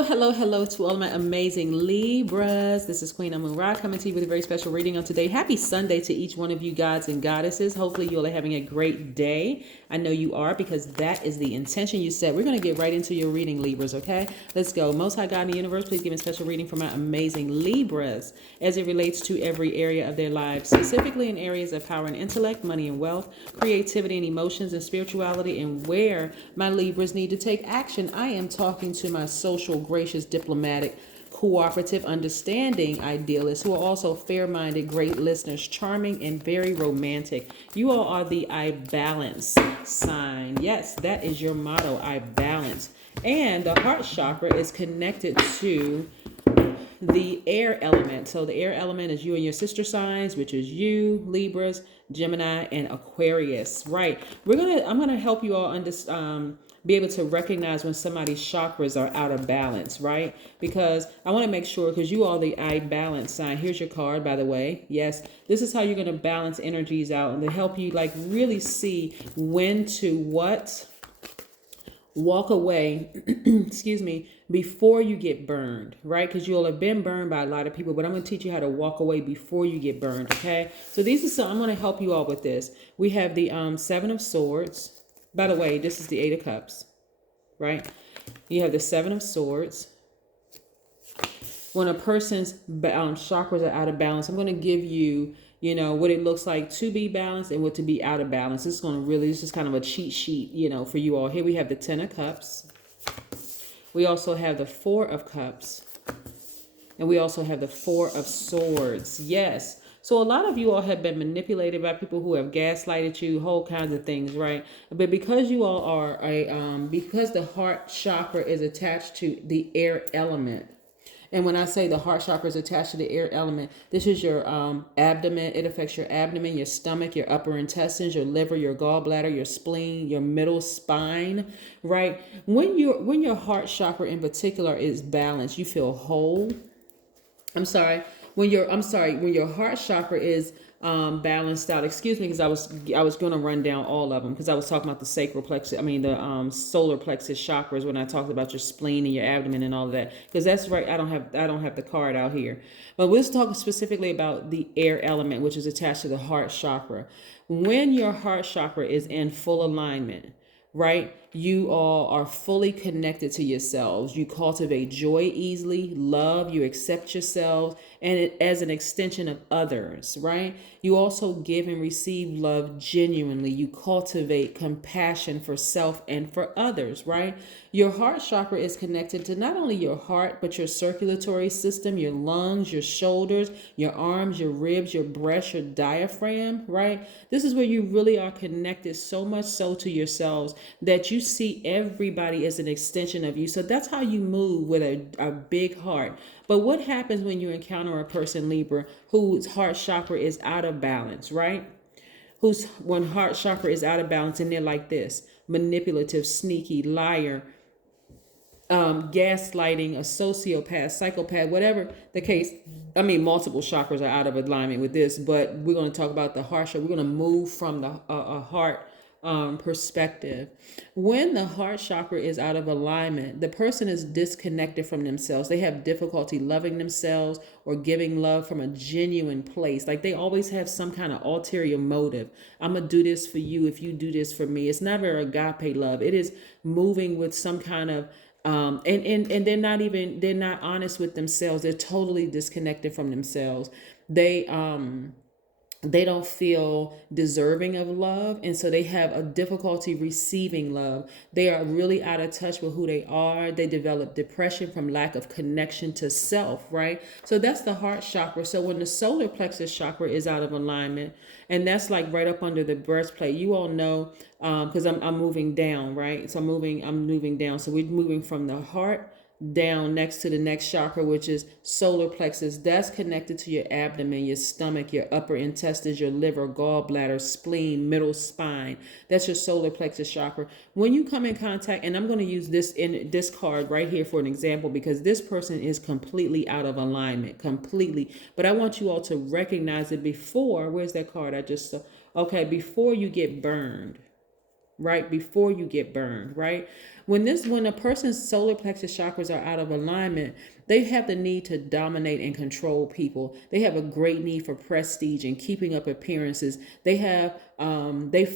Hello to all of my amazing Libras. This is Queen Amun Ra coming to you with a very special reading on today. Happy Sunday to each one of you gods and goddesses. Hopefully you all are having a great day. I know you are, because that is the intention you set. We're going to get right into your reading, Libras, okay? Let's go. Most High God in the universe, please give me a special reading for my amazing Libras as it relates to every area of their lives, specifically in areas of power and intellect, money and wealth, creativity and emotions and spirituality, and where my Libras need to take action. I am talking to my social, gracious, diplomatic, cooperative, understanding idealists who are also fair-minded, great listeners, charming, and very romantic. You all are the I balance sign. Yes, that is your motto, I balance. And the heart chakra is connected to the air element. So the air element is you and your sister signs, which is you, Libras, Gemini, and Aquarius. Right. I'm gonna help you all be able to recognize when somebody's chakras are out of balance, right? Because I want to make sure, because you all the I balance sign. Here's your card, by the way. Yes, this is how you're going to balance energies out, and to help you like really see when to walk away excuse me, before you get burned, right? Because you'll have been burned by a lot of people, but I'm going to teach you how to walk away before you get burned. Okay, so I'm going to help you all with this. We have the Seven of Swords. By the way, this is the Eight of Cups, right? You have the Seven of Swords. When a person's chakras are out of balance, I'm going to give you, what it looks like to be balanced and what to be out of balance. This is kind of a cheat sheet, for you all. Here we have the Ten of Cups. We also have the Four of Cups. And we also have the Four of Swords. Yes. So a lot of you all have been manipulated by people who have gaslighted you, whole kinds of things, right? But because you all are because the heart chakra is attached to the air element. And when I say the heart chakra is attached to the air element, this is your abdomen. It affects your abdomen, your stomach, your upper intestines, your liver, your gallbladder, your spleen, your middle spine, right? When your heart chakra in particular is balanced, you feel whole. When your heart chakra is balanced out, excuse me, because I was going to run down all of them, because I was talking about the sacral plexus, the solar plexus chakras when I talked about your spleen and your abdomen and all of that, because that's right. I don't have the card out here, but we're talking specifically about the air element, which is attached to the heart chakra. When your heart chakra is in full alignment, right? You all are fully connected to yourselves. You cultivate joy easily, love, you accept yourselves, and as an extension of others, right? You also give and receive love genuinely. You cultivate compassion for self and for others, right? Your heart chakra is connected to not only your heart, but your circulatory system, your lungs, your shoulders, your arms, your ribs, your breast, your diaphragm, right? This is where you really are connected, so much so to yourselves that you see everybody as an extension of you. So that's how you move with a big heart. But what happens when you encounter a person, Libra, whose heart chakra is out of balance, right? When heart chakra is out of balance, and they're like this: manipulative, sneaky, liar, gaslighting, a sociopath, psychopath, whatever the case. Multiple chakras are out of alignment with this, but we're going to talk about the heart chakra. We're going to move from the heart perspective. When the heart chakra is out of alignment, the person is disconnected from themselves. They have difficulty loving themselves or giving love from a genuine place. Like they always have some kind of ulterior motive. I'm gonna do this for you if you do this for me. It's never agape love. It is moving with some kind of and they're not honest with themselves. They're totally disconnected from themselves. They don't feel deserving of love, and so they have a difficulty receiving love. They are really out of touch with who they are. They develop depression from lack of connection to self, right? So that's the heart chakra. So when the solar plexus chakra is out of alignment, and that's like right up under the breastplate, you all know, because I'm moving down, right? So I'm moving down. So we're moving from the heart down next to the next chakra, which is solar plexus. That's connected to your abdomen, your stomach, your upper intestines, your liver, gallbladder, spleen, middle spine. That's your solar plexus chakra. When you come in contact, and I'm going to use this card right here for an example, because this person is completely out of alignment, completely. But I want you all to recognize it before. Where's that card? Before you get burned. Right before you get burned, right? when a person's solar plexus chakras are out of alignment, they have the need to dominate and control people. They have a great need for prestige and keeping up appearances. They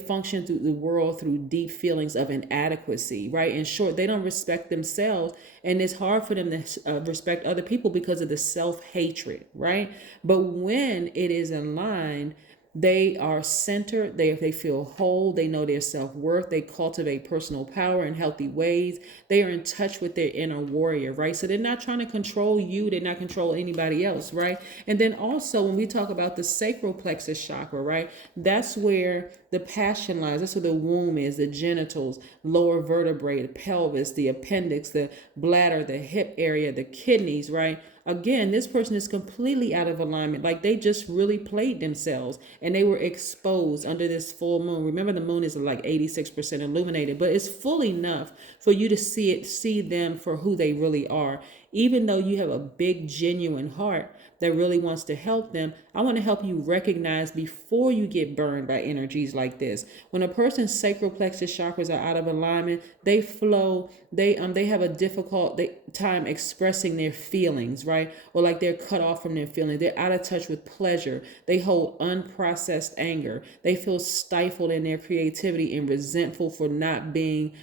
function through the world through deep feelings of inadequacy, right? In short, they don't respect themselves, and it's hard for them to respect other people because of the self-hatred, right? But when it is in line, they are centered. They feel whole. They know their self-worth. They cultivate personal power in healthy ways. They are in touch with their inner warrior, right? So they're not trying to control you. They're not control anybody else, right? And then also when we talk about the sacral plexus chakra, right? That's where the passion lies. That's where the womb is, the genitals, lower vertebrae, the pelvis, the appendix, the bladder, the hip area, the kidneys, right? Again, this person is completely out of alignment. Like they just really played themselves and they were exposed under this full moon. Remember, the moon is like 86% illuminated, but it's full enough for you to see them for who they really are. Even though you have a big, genuine heart that really wants to help them, I want to help you recognize before you get burned by energies like this. When a person's sacral plexus chakras are out of alignment, they flow. They have a difficult time expressing their feelings, right? Or like they're cut off from their feelings. They're out of touch with pleasure. They hold unprocessed anger. They feel stifled in their creativity and resentful for not being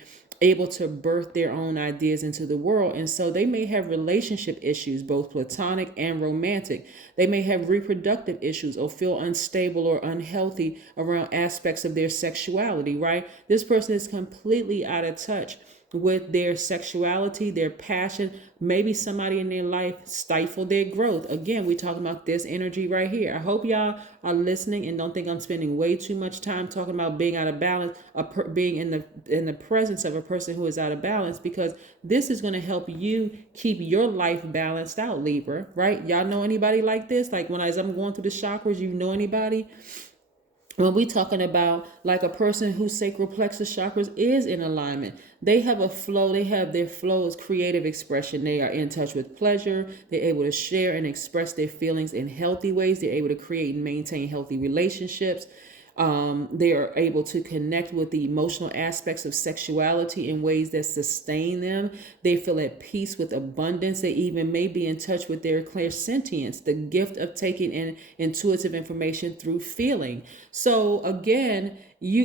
able to birth their own ideas into the world. And so they may have relationship issues, both platonic and romantic. They may have reproductive issues or feel unstable or unhealthy around aspects of their sexuality, right? This person is completely out of touch with their sexuality, their passion. Maybe somebody in their life stifled their growth. Again, we're talking about this energy right here. I hope y'all are listening and don't think I'm spending way too much time talking about being out of balance, being in the presence of a person who is out of balance, because this is going to help you keep your life balanced out, Libra, right? Y'all know anybody like this? Like as I'm going through the chakras, you know anybody? When we talking about like a person whose sacral plexus chakras is in alignment, they have a flow. Their flow is creative expression. They are in touch with pleasure. They're able to share and express their feelings in healthy ways. They're able to create and maintain healthy relationships. They are able to connect with the emotional aspects of sexuality in ways that sustain them. They feel at peace with abundance. They even may be in touch with their clairsentience, the gift of taking in intuitive information through feeling. So again,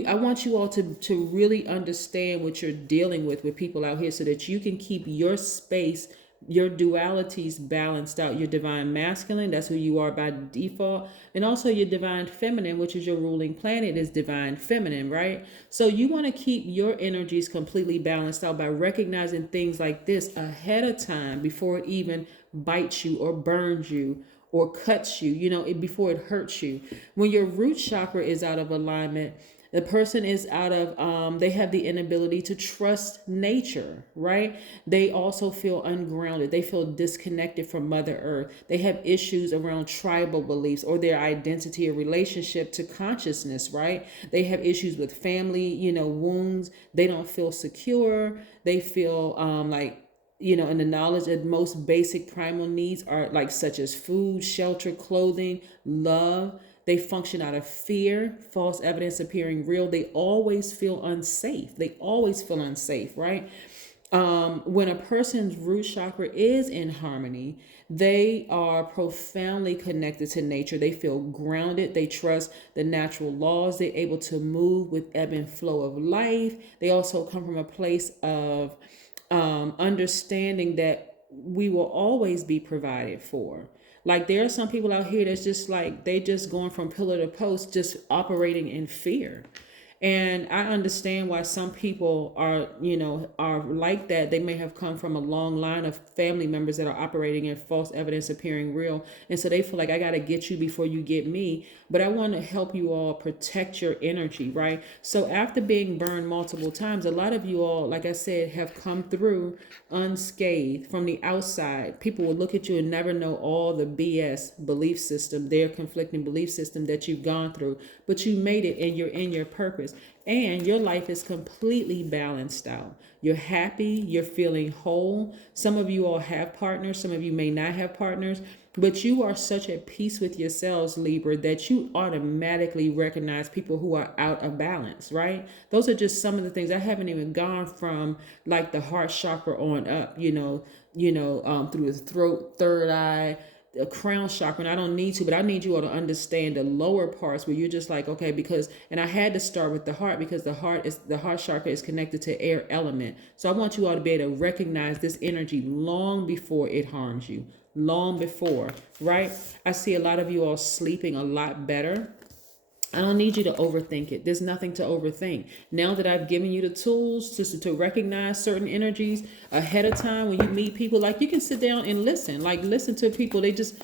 I want you all to really understand what you're dealing with people out here so that you can keep your space, your dualities balanced out. Your divine masculine, that's who you are by default, and also your divine feminine, which is your ruling planet, is divine feminine, right? So you want to keep your energies completely balanced out by recognizing things like this ahead of time before it even bites you or burns you or cuts you, before it hurts you. When your root chakra is out of alignment, the person is they have the inability to trust nature, right? They also feel ungrounded. They feel disconnected from Mother Earth. They have issues around tribal beliefs or their identity or relationship to consciousness, right? They have issues with family, wounds. They don't feel secure. They feel and the knowledge that most basic primal needs are like such as food, shelter, clothing, love. They function out of fear, false evidence appearing real. They always feel unsafe. Right? When a person's root chakra is in harmony, they are profoundly connected to nature. They feel grounded. They trust the natural laws. They're able to move with ebb and flow of life. They also come from a place of understanding that we will always be provided for. Like there are some people out here that's just like, they just going from pillar to post, just operating in fear. And I understand why some people are like that. They may have come from a long line of family members that are operating in false evidence appearing real. And so they feel like I got to get you before you get me. But I want to help you all protect your energy, right? So after being burned multiple times, a lot of you all, like I said, have come through unscathed from the outside. People will look at you and never know all the BS belief system, their conflicting belief system that you've gone through. But you made it and you're in your purpose. and your life is completely balanced out. You're happy, you're feeling whole. Some of you all have partners, some of you may not have partners, but you are such at peace with yourselves, Libra, that you automatically recognize people who are out of balance, right? Those are just some of the things. I haven't even gone from like the heart chakra on up, through the throat, third eye, the crown chakra. And I don't need to, but I need you all to understand the lower parts where you're just like, okay, and I had to start with the heart because the heart chakra is connected to air element. So I want you all to be able to recognize this energy long before it harms you, long before, right? I see a lot of you all sleeping a lot better. I don't need you to overthink it. There's nothing to overthink. Now that I've given you the tools to recognize certain energies ahead of time, when you meet people, like you can sit down and listen to people. They just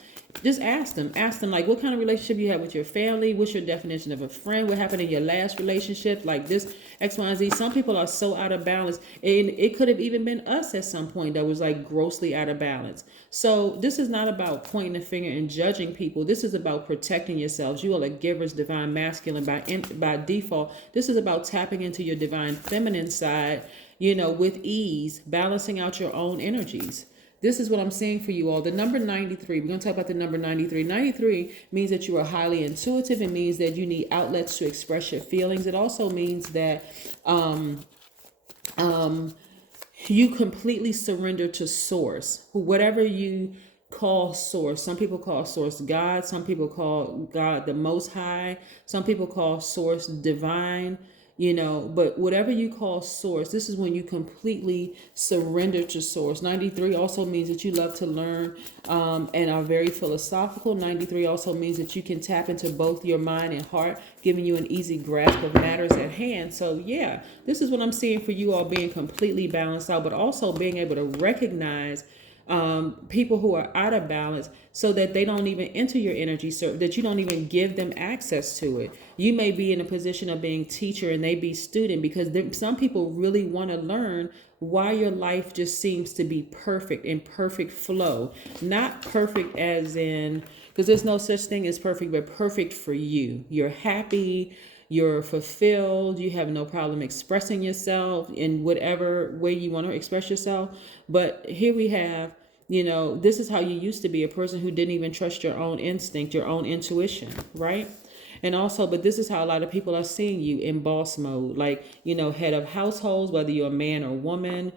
ask them like, what kind of relationship you have with your family? What's your definition of a friend? What happened in your last relationship? Like this X, Y, and Z. Some people are so out of balance, and it could have even been us at some point that was like grossly out of balance. So this is not about pointing a finger and judging people. This is about protecting yourselves. You are a giver's divine masculine by default. This is about tapping into your divine feminine side, with ease, balancing out your own energies. This is what I'm seeing for you all. The number 93, we're going to talk about the number 93. 93 means that you are highly intuitive. It means that you need outlets to express your feelings. It also means that you completely surrender to source, whatever you call source. Some people call source God. Some people call God the Most High. Some people call source divine. But whatever you call source, this is when you completely surrender to source. 93 also means that you love to learn and are very philosophical. 93 also means that you can tap into both your mind and heart, giving you an easy grasp of matters at hand. So yeah, this is what I'm seeing for you all, being completely balanced out, but also being able to recognize people who are out of balance so that they don't even enter your energy, so that you don't even give them access to it. You may be in a position of being teacher and they be student, because some people really want to learn why your life just seems to be perfect, in perfect flow. Not perfect as in, because there's no such thing as perfect, but perfect for you. You're happy, you're fulfilled, you have no problem expressing yourself in whatever way you want to express yourself. But here we have, this is how you used to be, a person who didn't even trust your own instinct, your own intuition, right? And also, but this is how a lot of people are seeing you, in boss mode, like, head of households, whether you're a man or woman,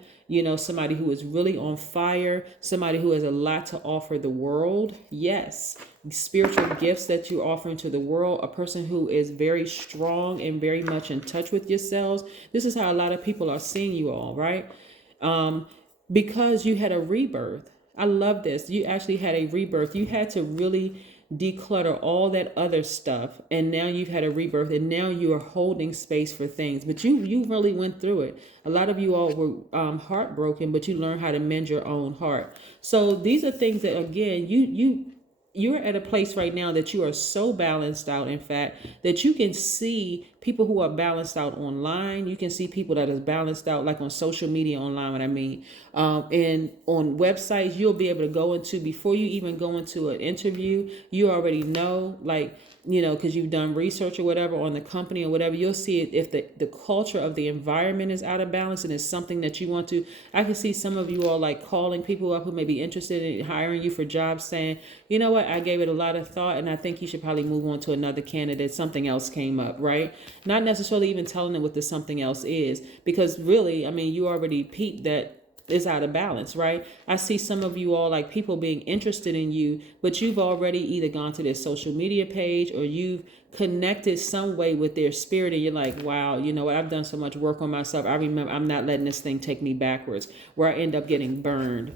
somebody who is really on fire, somebody who has a lot to offer the world. Yes, spiritual gifts that you're offering to the world, a person who is very strong and very much in touch with yourselves. This is how a lot of people are seeing you all, right? Because you had a rebirth. I love this. You actually had a rebirth. You had to really declutter all that other stuff, and now you've had a rebirth, and now you are holding space for things. But you really went through it. A lot of you all were heartbroken, but you learned how to mend your own heart. So these are things that, again, you're at a place right now that you are so balanced out, in fact, that you can see people who are balanced out online. You can see people that is balanced out, like on social media online, what I mean. And on websites, you'll be able to go into, before you even go into an interview, you already know, like, because you've done research or whatever on the company or whatever. You'll see it if the culture of the environment is out of balance and it's something that you want to. I can see some of you all like calling people up who may be interested in hiring you for jobs, saying, you know what, I gave it a lot of thought and I think you should probably move on to another candidate. Something else came up, right? Not necessarily even telling them what the something else is, because really, I mean, you already peeped that is out of balance, right? I see some of you all, like, people being interested in you, but you've already either gone to their social media page or you've connected some way with their spirit, and you're like, wow, you know what, I've done so much work on myself. I remember I'm not letting this thing take me backwards, where I end up getting burned,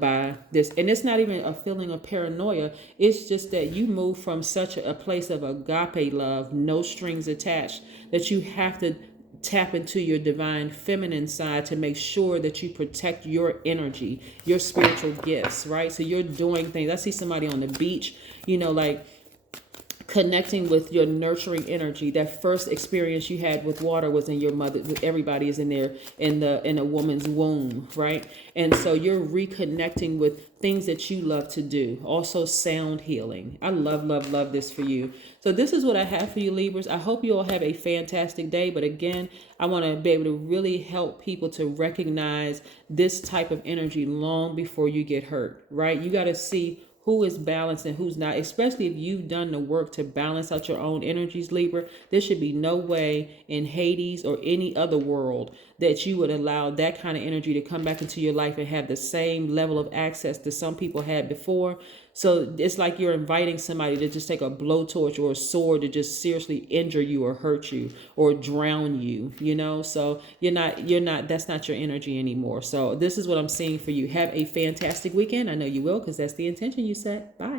by this. And it's not even a feeling of paranoia. It's just that you move from such a place of agape love, no strings attached, that you have to tap into your divine feminine side to make sure that you protect your energy, your spiritual gifts, right? So you're doing things. I see somebody on the beach, like connecting with your nurturing energy. That first experience you had with water was in your mother. Everybody is in there in a woman's womb, right? And so you're reconnecting with things that you love to do. Also sound healing. I love this for you. So this is what I have for you, Libras. I hope you all have a fantastic day. But again, I want to be able to really help people to recognize this type of energy long before you get hurt, right? You got to see who is balanced and who's not, especially if you've done the work to balance out your own energies, Libra. There should be no way in Hades or any other world that you would allow that kind of energy to come back into your life and have the same level of access that some people had before. So it's like you're inviting somebody to just take a blowtorch or a sword to just seriously injure you or hurt you or drown you, you know? So that's not your energy anymore. So this is what I'm seeing for you. Have a fantastic weekend. I know you will, because that's the intention you set. Bye.